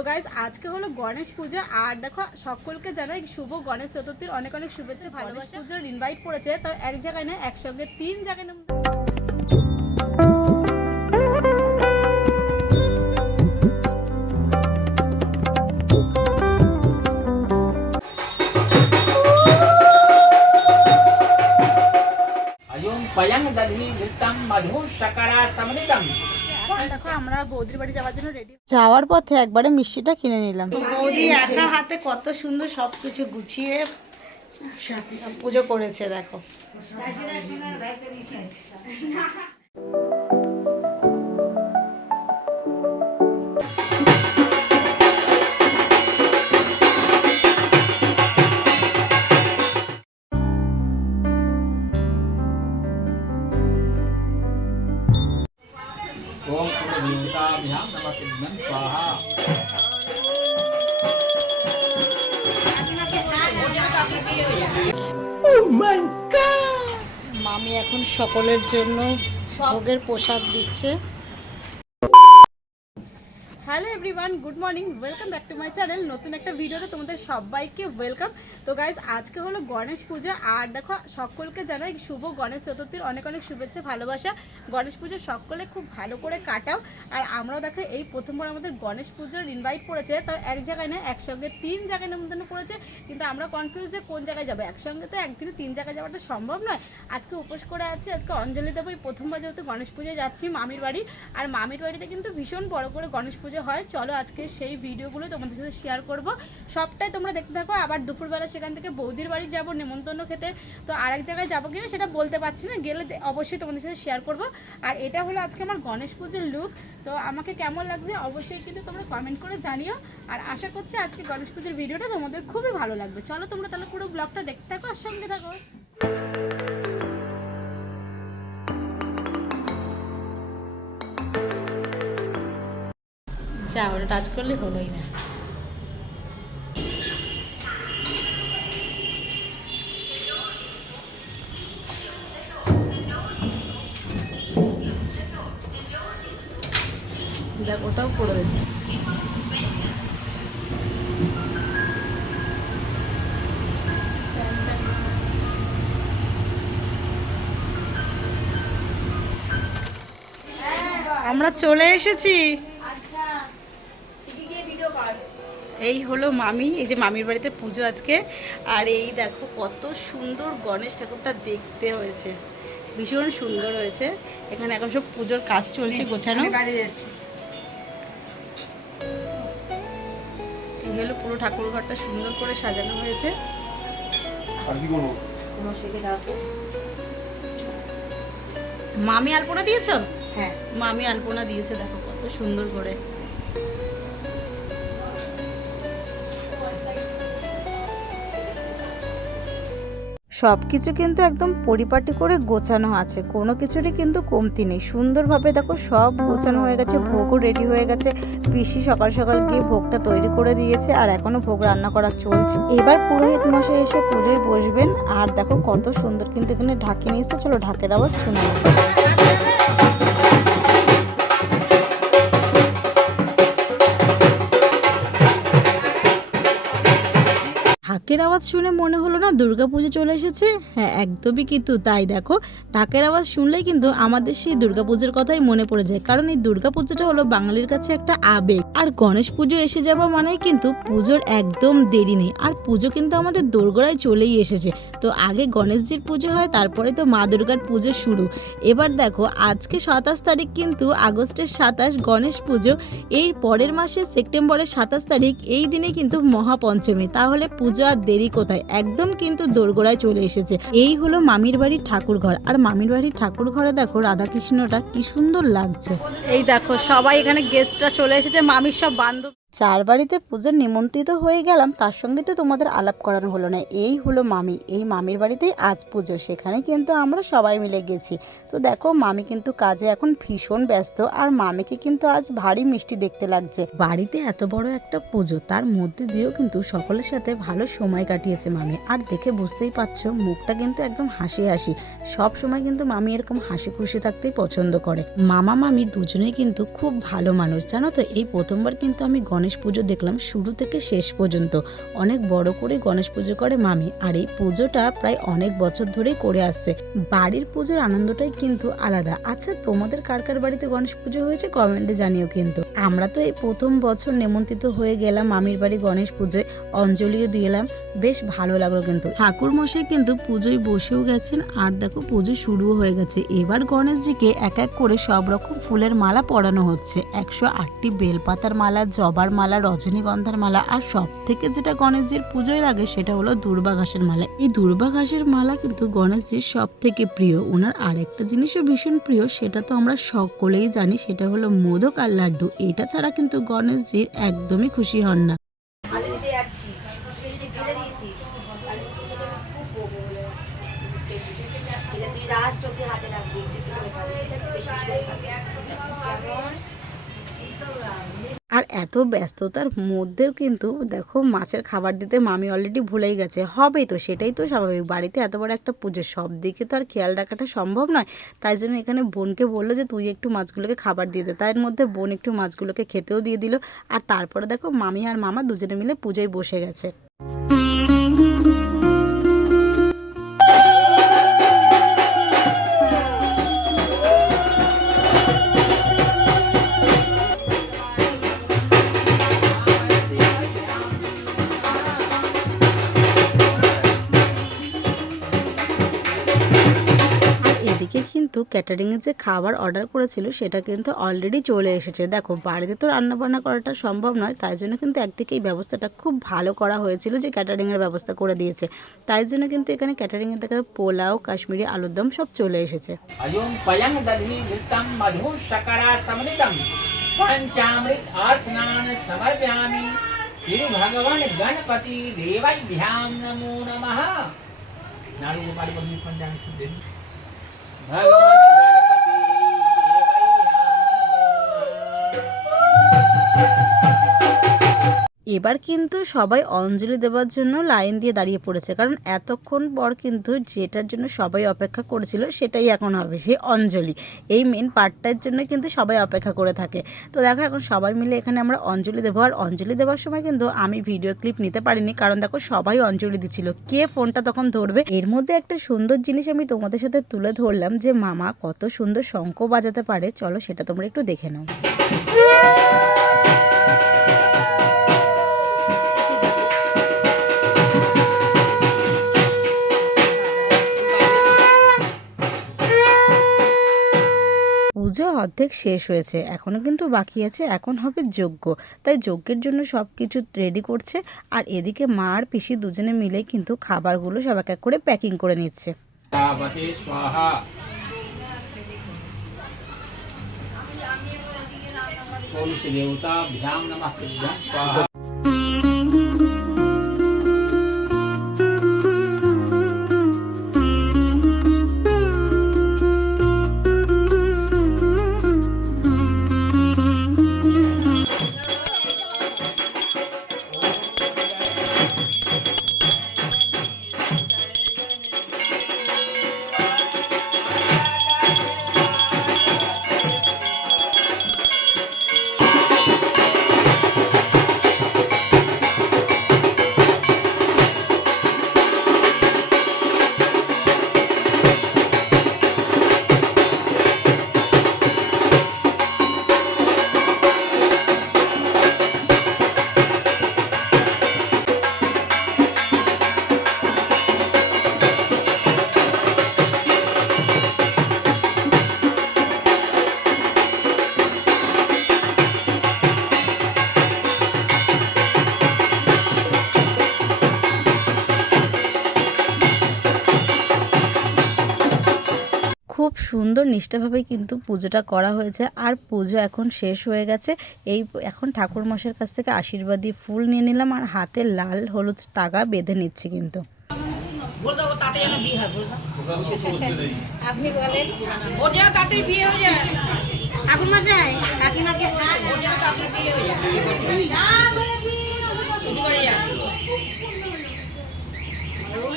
তো গাইস আজকে হলো গণেশ পূজা আর দেখো সকলকে জানাই শুভ গণেশ চতুর্থীর অনেক অনেক শুভেচ্ছা ভালোবাসা। পূজার ইনভাইট পড়েছে তো এক জায়গায় না একসঙ্গে 3 জায়গায় না। Ayun payang dalhi nitam madhu sakara samnitam. দেখো আমরা বৌদির বাড়ি যাওয়ার জন্য রেডি। যাওয়ার পথে একবারে মিষ্টিটা কিনে নিলাম। বৌদি একা হাতে কত সুন্দর সবকিছু গুছিয়ে পুজো করেছে দেখো। Om Purvyotabhyam Namatibhyam Swaha. মামি এখন সকলের জন্য ভোগের প্রসাদ দিচ্ছে। Hello everyone, good morning, welcome back to my channel. নতুন একটা ভিডিওতে তোমাদের সবাইকে ওয়েলকাম। তো গাইজ আজকে হলো গণেশ পূজা আর দেখো সকলকে জানাই শুভ গণেশ চতুর্থীর অনেক অনেক শুভেচ্ছা ভালোবাসা। গণেশ পুজো সকলে খুব ভালো করে কাটাও। আর আমরাও দেখো এই প্রথমবার আমাদের গণেশ পুজোর ইনভাইট পড়েছে তো এক জায়গায় না একসঙ্গে 3 জায়গায় নেমন্তন্ন পড়েছে, কিন্তু আমরা কনফিউজ যে কোন জায়গায় যাবো। একসঙ্গে তো একদিনে 3 জায়গায় যাওয়াটা সম্ভব নয়। আজকে উপোস করে আছি, আজকে অঞ্জলি দেবো। এই প্রথমবার যেহেতু গণেশ পুজোয় যাচ্ছি মামির বাড়ি, আর মামির বাড়িতে কিন্তু ভীষণ বড় করে গণেশ পুজো হয়। চলো আজকে সেই ভিডিওগুলো তোমাদের সাথে শেয়ার করব, সবটাই তোমরা দেখতে থাকো। আবার দুপুরবেলা সেখান থেকে বৌদির বাড়ি যাব নেমন্তন্ন খেতে। তো আরেক জায়গায় যাবো কিনা সেটা বলতে পারছি না, গেলে অবশ্যই তোমাদের সাথে শেয়ার করব। আর এটা হলো আজকে আমার গণেশ পুজোর লুক। তো আমাকে কেমন লাগছে অবশ্যই কিন্তু তোমরা কমেন্ট করে জানিও। আর আশা করছি আজকে গণেশ পুজোর ভিডিওটা তোমাদের খুবই ভালো লাগবে। চলো তোমরা তাহলে পুরো ব্লগটা দেখতে থাকো আর সঙ্গে থাকো। যা ওটা টাচ করলে হলোই না। দেখ ওটাও পড়বে। আমরা চলে এসেছি। এই হলো মামি, এই যে মামির বাড়িতে পুজো আজকে। আর এই দেখো কত সুন্দর গণেশ ঠাকুরটা দেখতে হয়েছে, ভীষণ সুন্দর হয়েছে। এখানে এখন সব পুজোর কাজ চলছে গোছানো। এই হলো পুরো ঠাকুর ঘরটা সুন্দর করে সাজানো হয়েছে। মামি আলপনা দিয়েছো? হ্যাঁ, মামি আলপনা দিয়েছে, দেখো কত সুন্দর করে। সব কিছু কিন্তু একদম পরিপাটি করে গোছানো আছে, কোনো কিছুরই কিন্তু কমতি নেই। সুন্দরভাবে দেখো সব গোছানো হয়ে গেছে, ভোগও রেডি হয়ে গেছে। পিসি সকাল সকাল গিয়ে ভোগটা তৈরি করে দিয়েছে আর এখনো ভোগ রান্না করা চলছে। এবার পুরোহিত মশাই এসে পুজোয় বসবেন। আর দেখো কত সুন্দর কিন্তু এখানে ঢাকি নিয়ে এসছে। চলো ঢাকের আওয়াজ শুনে নেব। ঢাকের আওয়াজ শুনে মনে হলো না দুর্গাপুজো চলে এসেছে? হ্যাঁ, একদমই কিন্তু তাই। দেখো ঢাকের আওয়াজ শুনলেই কিন্তু আমাদের সেই দুর্গাপুজোর কথাই মনে পড়ে যায়, কারণ এই দুর্গাপুজোটা হলো বাঙালির কাছে একটা আবেগ। আর গণেশ পুজো এসে যাওয়া মানেই কিন্তু পুজোর একদম দেরি নেই। আর পুজো কিন্তু আমাদের দোরগোড়ায় চলেই এসেছে। তো আগে গণেশজির পুজো হয়, তারপরে তো মা দুর্গার পুজো শুরু। এবার দেখো আজকে 27 তারিখ, কিন্তু আগস্টের 27 গণেশ পুজো। এই পরের মাসে সেপ্টেম্বরের 27 তারিখ এই দিনে কিন্তু মহাপঞ্চমী। তাহলে পুজো আর দেরি কোথায়, একদম কিন্তু দোরগোড়ায় চলে এসেছে। এই হলো মামির বাড়ির ঠাকুর ঘর। আর মামির বাড়ির ঠাকুর ঘরে দেখো রাধাকৃষ্ণটা কি সুন্দর লাগছে। এই দেখো সবাই এখানে গেস্টরা চলে এসেছে, মামির সব বান্ধব। চার বাড়িতে পুজোর নিমন্ত্রিত হয়ে গেলাম, তার সঙ্গে তো তোমাদের আলাপ করানো হলো না। এই হলো মামি, এই মামির বাড়িতেই আজ পুজো, সেখানে কিন্তু আমরা সবাই মিলে গেছি। তো দেখো মামি কিন্তু কাজে এখন ভীষণ ব্যস্ত, আর মামিকে কিন্তু আজ ভারী মিষ্টি দেখতে লাগছে। বাড়িতে এত বড় একটা পুজো, তার মধ্যে দিয়েও কিন্তু সকলের সাথে ভালো সময় কাটিয়েছে মামি। আর দেখে বুঝতেই পারছো মুখটা কিন্তু একদম হাসি হাসি। সব সময় কিন্তু মামি এরকম হাসি খুশি থাকতেই পছন্দ করে। মামা মামি দুজনেই কিন্তু খুব ভালো মানুষ, জানো তো। এই প্রথমবার কিন্তু আমি গণেশ পুজো দেখলাম শুরু থেকে শেষ পর্যন্ত। অনেক বড় করে গণেশ পুজো করে মামি, আর এই পুজোটা প্রায় অনেক বছর ধরেই করে আসছে। বাড়ির পুজোর আনন্দটাই কিন্তু আলাদা। আচ্ছা, তোমাদের কার কার বাড়িতে গণেশ পুজো হয়েছে কমেন্টে জানিও কিন্তু। আমরা তো এই প্রথম বছর নেমন্ত্রিত হয়ে গেলাম মামির বাড়ি গণেশ পুজোয়, অঞ্জলিও দিলাম, বেশ ভালো লাগলো কিন্তু। ঠাকুর মশাই কিন্তু পুজোয় বসেও গেছেন, আর দেখো পুজো শুরুও হয়ে গেছে। এবার গণেশজিকে এক এক করে সব রকম ফুলের মালা পরানো হচ্ছে। 108টি বেলপাতার মালা, জবার মালা, রজনীগন্ধার মালা, আর সব থেকে যেটা গণেশজির পুজোয় লাগে সেটা হলো দূর্বা ঘাসের মালা। এই দূর্বা ঘাসের মালা কিন্তু গণেশজির সব থেকে প্রিয়। ওনার আরেকটা জিনিসও ভীষণ প্রিয়, সেটা তো আমরা সকলেই জানি, সেটা হলো মোদক আর লাড্ডু। এটা ছাড়া কিন্তু গণেশজির একদমই খুশি হন না। আর এত ব্যস্ততার মধ্যেও কিন্তু দেখো মাছের খাবার দিতে মামি অলরেডি ভুলেই গেছে। হবেই তো, সেটাই তো স্বাভাবিক। বাড়িতে এত বড় একটা পুজো, সব দিকে তো আর খেয়াল রাখাটা সম্ভব নয়। তাই জন্য এখানে বোনকে বললো যে তুই একটু মাছগুলোকে খাবার দিয়ে দে। তার মধ্যে বোন একটু মাছগুলোকে খেতেও দিয়ে দিল। আর তারপরে দেখো মামি আর মামা দুজনে মিলে পুজোয় বসে গেছে। এদিকে কিন্তু ক্যাটারিংয়ে যে খাবার অর্ডার করেছিল সেটা কিন্তু অলরেডি চলে এসেছে। দেখো বাড়িতে তো রান্নাবান্না করাটা সম্ভব নয়, তাই জন্য কিন্তু একদিকে এই ব্যবস্থাটা খুব ভালো করা হয়েছিল যে ক্যাটারিংয়ের ব্যবস্থা করে দিয়েছে। তাই জন্য কিন্তু এখানে ক্যাটারিংয়ে দেখা পোলাও, কাশ্মীরি আলুর দম সব চলে এসেছে। अयं पयं दधि घृतं मधु शर्करा समन्वितं पंचामृत आसनान समर्पयामि श्री भगवान गणपति देवाभ्यां नमो नमः। नारद गोपाल पद्मी पंचामृत सिद्धि भगवान गणपति এবার কিন্তু সবাই অঞ্জলি দেওয়ার জন্য লাইন দিয়ে দাঁড়িয়ে পড়েছে, কারণ এতক্ষণ পর কিন্তু যেটার জন্য সবাই অপেক্ষা করেছিল সেটাই এখন হবে, সেই অঞ্জলি। এই মেন পার্টটার জন্য কিন্তু সবাই অপেক্ষা করে থাকে। তো দেখো এখন সবাই মিলে এখানে আমরা অঞ্জলি দেবো। আর অঞ্জলি দেওয়ার সময় কিন্তু আমি ভিডিও ক্লিপ নিতে পারিনি, কারণ দেখো সবাই অঞ্জলি দিচ্ছিল, কে ফোনটা তখন ধরবে। এর মধ্যে একটা সুন্দর জিনিস আমি তোমাদের সাথে তুলে ধরলাম, যে মামা কত সুন্দর শঙ্খ বাজাতে পারে। চলো সেটা তোমরা একটু দেখে নাও। পুজো অর্ধেক শেষ হয়েছে, এখনও কিন্তু বাকি আছে। এখন হবে যজ্ঞ, তাই যজ্ঞের জন্য সব কিছু রেডি করছে। আর এদিকে মা আর পিসি দুজনে মিলে কিন্তু খাবারগুলো সব এক এক করে প্যাকিং করে নিচ্ছে। पार्वती स्वाहा ओम श्री देवताभ्यां नमः तुभ्यं स्वाहा। খুব সুন্দর নিষ্ঠাভাবে কিন্তু পুজোটা করা হয়েছে। আর পুজো এখন শেষ হয়ে গেছে। এখন ঠাকুর মশাইয়ের কাছ থেকে আশীর্বাদী ফুল নিয়ে নিলাম, আর হাতে লাল হলুদ তাগা বেঁধে নিচ্ছি কিন্তু। আপনি বলেন ওটা তাড়াতাড়ি বিয়ে হয়ে যায় ঠাকুর মশাই, কাকিমাকে ওটা তাড়াতাড়ি বিয়ে হয়ে যায়।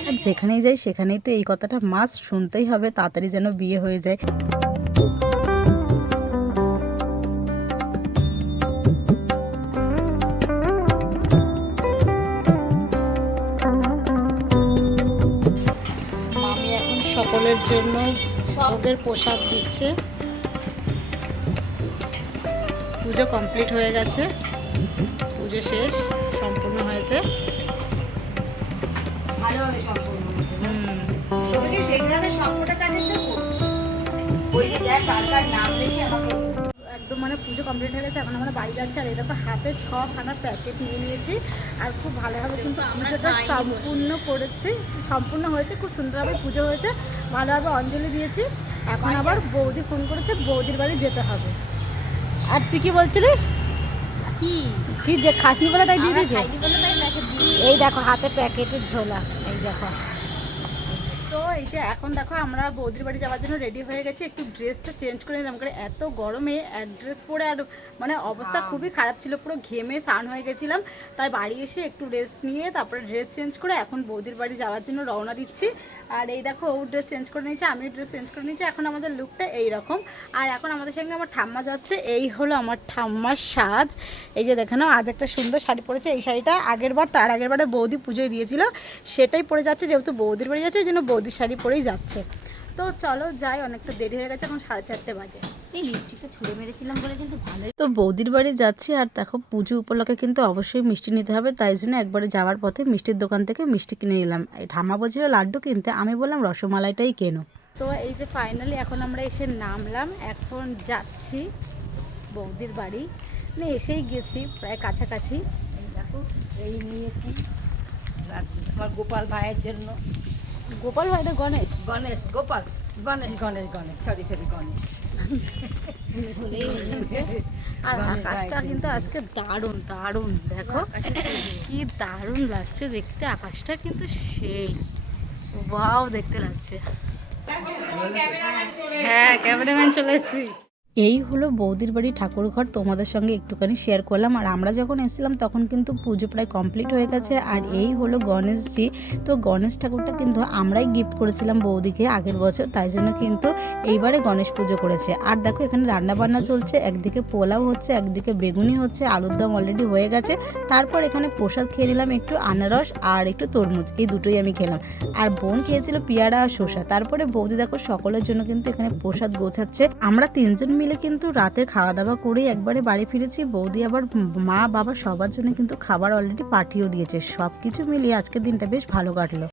আর যেখানেই যাই সেখানেই তো এই কথাটা মাস্ট শুনতেই হবে, তাড়াতাড়ি যেন বিয়ে হয়ে যায়। সকলের জন্য ওদের প্রসাদ দিচ্ছে। পুজো কমপ্লিট হয়ে গেছে, পুজো শেষ, সম্পূর্ণ হয়েছে। ভালোভাবে সম্পূর্ণ হয়েছে। ছবিটি সেইখানে সবকটা কাটে দেখো, ওই যে দেখ কার কার নাম লিখে আমাকে একদম মানে পুজো কমপ্লিট হয়ে গেছে। এখন আমরা বাড়ি যাচ্ছি, আর এই দেখো হাতে 6খানা প্যাকেট নিয়ে নিয়েছি। আর খুব ভালোভাবে কিন্তু পুজোটা সম্পূর্ণ হয়েছে, খুব সুন্দরভাবে পুজো হয়েছে, ভালোভাবে অঞ্জলি দিয়েছি। এখন আবার বৌদি ফোন করেছে, বৌদির বাড়ি যেতে হবে। আর তুই কি বলছিলিস? কি যে খাসনি বলে তাই দিয়ে দিয়েছে। এই দেখো হাতে প্যাকেটের ঝোলা, এই দেখো। তো এই যে এখন দেখো আমরা বৌদির বাড়ি যাওয়ার জন্য রেডি হয়ে গেছি। একটু ড্রেসটা চেঞ্জ করে নিলাম, কারণ এত গরমে এক ড্রেস পরে আর মানে অবস্থা খুবই খারাপ ছিল, পুরো ঘেমে স্নান হয়ে গেছিলাম। তাই বাড়ি এসে একটু রেস্ট নিয়ে তারপরে ড্রেস চেঞ্জ করে এখন বৌদির বাড়ি যাওয়ার জন্য রওনা দিচ্ছি। আর এই দেখো ও ড্রেস চেঞ্জ করে নিয়েছে, আমিও ড্রেস চেঞ্জ করে নিয়েছি। এখন আমাদের লুকটা এইরকম। আর এখন আমাদের সঙ্গে আমার ঠাম্মা যাচ্ছে। এই হলো আমার ঠাম্মার সাজ। এই যে দেখে নাও, আজ একটা সুন্দর শাড়ি পরেছে। এই শাড়িটা তার আগের বারে বৌদি পুজোয় দিয়েছিল, সেটাই পরে যাচ্ছে। যেহেতু বৌদির বাড়ি যাচ্ছে, এই জন্য বৌদির শাড়ি পরেই যাচ্ছে। তো চলো যাই, অনেকটা দেরি হয়ে গেছে, এখন 4:30 বাজে। এই লিপস্টিকটা ছুঁড়ে মেরেছিলাম বলে কিন্তু ভালোই। তো বৌদির বাড়ি যাচ্ছি, আর দেখো পুজো উপলক্ষে কিন্তু অবশ্যই মিষ্টি নিতে হবে, তাই জন্য একবারে যাওয়ার পথে মিষ্টির দোকান থেকে মিষ্টি কিনে নিলাম। এই ঠাম্মা বলছিল লাড্ডু কিনতে, আমি বললাম রসমালাইটাই কেনো। তো এই যে ফাইনালি এখন আমরা এসে নামলাম, এখন যাচ্ছি বৌদির বাড়ি। মানে এসেই গেছি, প্রায় কাছাকাছি। এই দেখো এই নিয়েছি আমার গোপাল ভাইয়ের জন্য। গোপাল ভাইটা গণেশ গোপাল গণেশ সরি গণেশ। আর আকাশটা কিন্তু আজকে দারুণ দারুণ, দেখো কি দারুণ লাগছে দেখতে। আকাশটা কিন্তু সেই ওয়াও দেখতে লাগছে। হ্যাঁ, ক্যামেরাম্যান চলে এসেছি। এই হলো বৌদির বাড়ি ঠাকুরঘর, তোমাদের সঙ্গে একটুখানি শেয়ার করলাম। আর আমরা যখন এসেছিলাম তখন কিন্তু পুজো প্রায় কমপ্লিট হয়ে গেছে। আর এই হলো গণেশজি। তো গণেশ ঠাকুরটা কিন্তু আমরাই গিফট করেছিলাম বৌদিকে আগের বছর, তাই জন্য কিন্তু এইবারে গণেশ পুজো করেছে। আর দেখো এখানে রান্না বান্না চলছে, একদিকে পোলাও হচ্ছে, একদিকে বেগুনি হচ্ছে, আলুর দম অলরেডি হয়ে গেছে। তারপর এখানে প্রসাদ খেয়ে নিলাম, একটু আনারস আর একটু তরমুজ, এই দুটোই আমি খেলাম। আর বোন খেয়েছিল পেয়ারা আর শসা। তারপরে বৌদি দেখো সকলের জন্য কিন্তু এখানে প্রসাদ গোছাচ্ছে। আমরা 3 জন মিলে কিন্তু রাতে খাওয়া দাওয়া করেই একবারে বাড়ি ফিরেছি। বৌদি আবার মা বাবা সবার জন্য কিন্তু খাবার অলরেডি পাঠিয়েও দিয়েছে। সব কিছু মিলিয়ে আজকের দিনটা বেশ ভালো কাটলো।